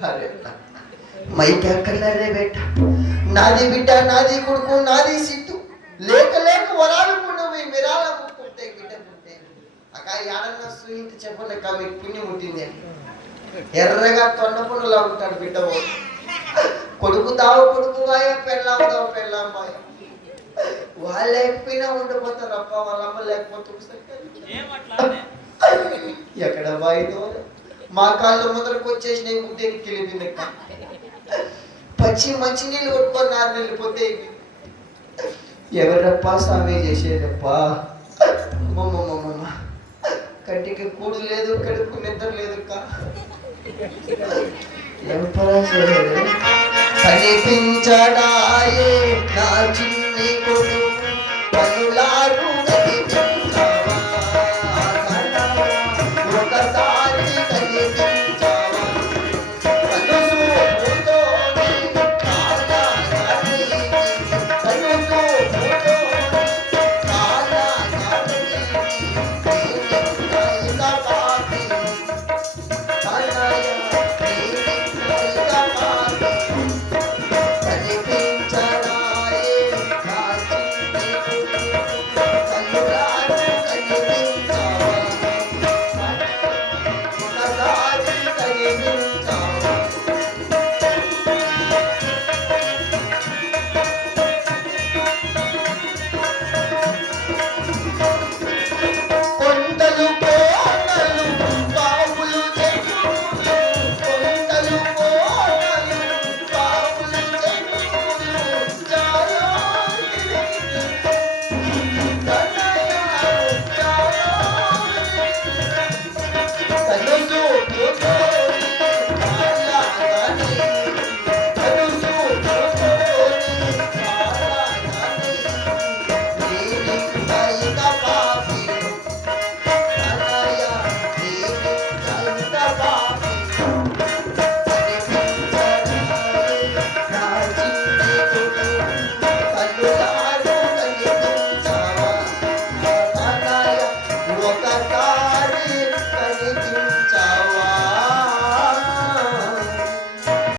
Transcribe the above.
अरे मैं क्या करना रे बेटा नादी बिड्डा नादी कुड़को नादी सीतू लेक लेक वरालुకుంటూ పోయి మిరాలకు పుట్టే బిడ్డ పుట్టే అక్క యాడన్న సుయింత చెప్పనక్క మీకు పుణ్యం పుట్టింది ఎర్రగా తొండపుండులా ఉంటాడు బిడ్డ కొడుకు దావు కొడుకు బాయ పెళ్ళాం దావు పెళ్ళాం బాయ వాళ్ళు లేకపోయినా ఉండిపోతారు అప్ప వాళ్ళ అమ్మ లేకపోతే ఎక్కడ బాయితో మా కాళ్ళ ముందరకు వచ్చేసిన గుడ్డేకి కిలిపింది పచ్చి మంచి నీళ్ళు కొట్టుకొని 4 నెలలు పోతే ఎవరప్పా స్వామి చేసేదప్పా అమ్మమ్మమ్మ కంటికి కూడు లేదు కడుపు నిద్ర లేదు కనిపించడాయే నా చిన్ని కొడు